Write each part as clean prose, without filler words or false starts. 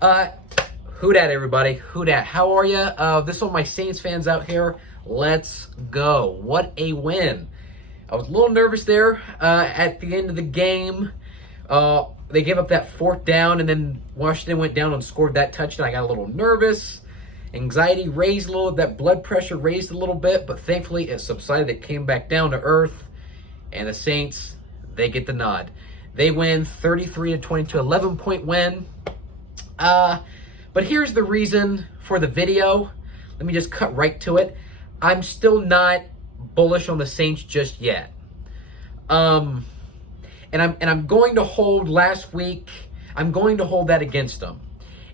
Uh, who dat, everybody? Who dat? How are you? This is all my Saints fans out here. Let's go. What a win. I was a little nervous there at the end of the game. They gave up that fourth down, and then Washington went down and scored that touchdown. I got a little nervous. Anxiety raised a little, that blood pressure raised a little bit, but thankfully it subsided. It came back down to earth, and the Saints, they get the nod. They win 33-22, 11-point win. But here's the reason for the video. Let me just cut right to it. I'm still not bullish on the Saints just yet. And I'm going to hold last week. I'm going to hold that against them.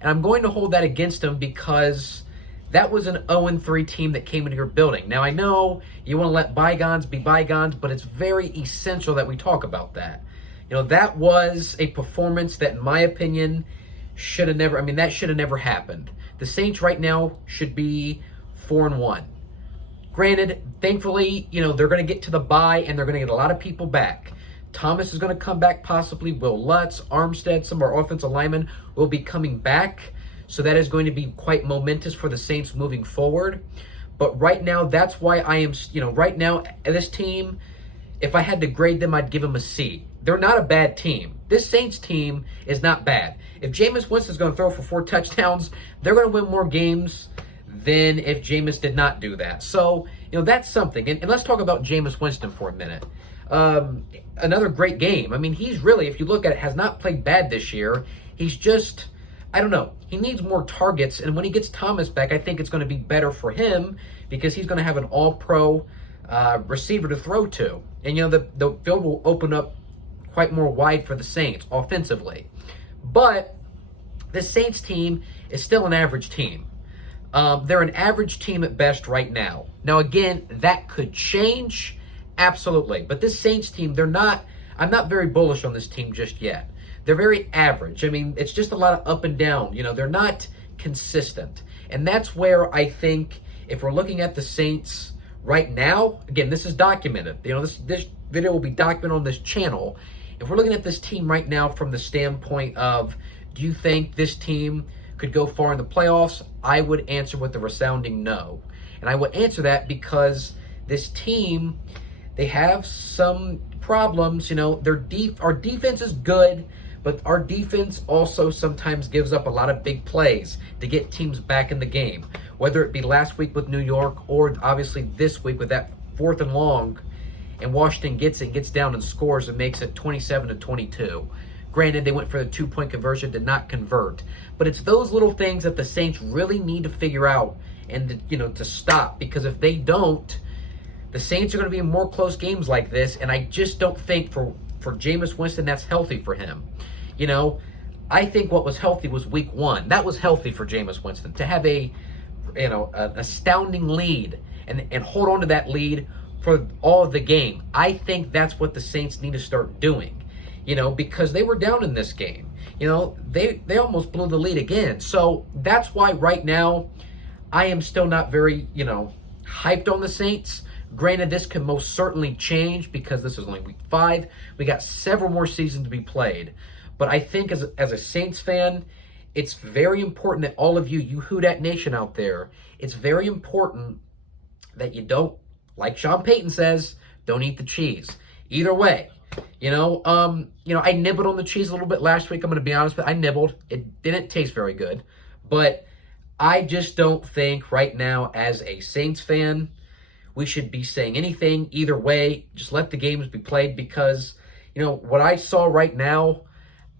And I'm going to hold that against them because that was an 0-3 team that came into your building. Now, I know you want to let bygones be bygones, but it's very essential that we talk about that. You know, that was a performance that, in my opinion, should have never, that should have never happened. The Saints right now should be 4-1. Granted, thankfully, you know, they're going to get to the bye and they're going to get a lot of people back. Thomas is going to come back possibly. Will Lutz, Armstead, some of our offensive linemen will be coming back. So that is going to be quite momentous for the Saints moving forward. But right now, that's why I am, right now, this team, if I had to grade them, I'd give them a C. They're not a bad team. This Saints team is not bad. If Jameis Winston's going to throw for 4 touchdowns, they're going to win more games than if Jameis did not do that. So, that's something. And let's talk about Jameis Winston for a minute. Another great game. He's really, if you look at it, has not played bad this year. He's just, I don't know. He needs more targets. And when he gets Thomas back, I think it's going to be better for him because he's going to have an all-pro receiver to throw to. And, the field will open up quite more wide for the Saints offensively. But the Saints team is still an average team. They're an average team at best right now. Now, again, that could change. Absolutely. But this Saints team, I'm not very bullish on this team just yet. They're very average. It's just a lot of up and down. They're not consistent. And that's where I think if we're looking at the Saints right now, again, this is documented. This video will be documented on this channel. If we're looking at this team right now from the standpoint of, do you think this team could go far in the playoffs? I would answer with a resounding no. And I would answer that because this team, they have some problems. Our defense is good, but our defense also sometimes gives up a lot of big plays to get teams back in the game. Whether it be last week with New York or obviously this week with that 4th and long, and Washington gets down and scores and makes it 27-22. Granted, they went for the 2-point conversion, did not convert. But it's those little things that the Saints really need to figure out and to stop, because if they don't, the Saints are going to be in more close games like this, and I just don't think for Jameis Winston that's healthy for him. I think what was healthy was week 1. That was healthy for Jameis Winston to have an astounding lead and hold on to that lead for all of the game. I think that's what the Saints need to start doing, because they were down in this game. They almost blew the lead again. So that's why right now I am still not very, hyped on the Saints. Granted, this can most certainly change because this is only week 5. We got several more seasons to be played. But I think as a Saints fan, it's very important that all of you Who Dat Nation out there, it's very important that you don't, like Sean Payton says, don't eat the cheese. Either way, I nibbled on the cheese a little bit last week. I'm going to be honest with you. I nibbled. It didn't taste very good. But I just don't think right now as a Saints fan, we should be saying anything either way. Just let the games be played because, what I saw right now,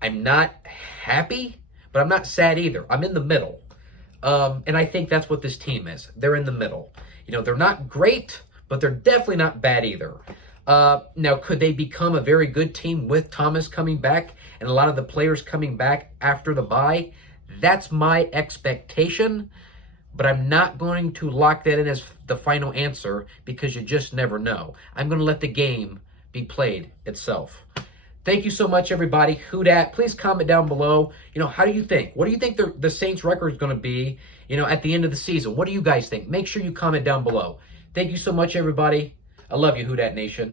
I'm not happy, but I'm not sad either. I'm in the middle. And I think that's what this team is. They're in the middle. They're not great, but they're definitely not bad either. Now, could they become a very good team with Thomas coming back and a lot of the players coming back after the bye? That's my expectation, but I'm not going to lock that in as the final answer because you just never know. I'm going to let the game be played itself. Thank you so much, everybody. Who Dat? Please comment down below. How do you think? What do you think the Saints record is going to be, at the end of the season? What do you guys think? Make sure you comment down below. Thank you so much, everybody. I love you, Who Dat Nation.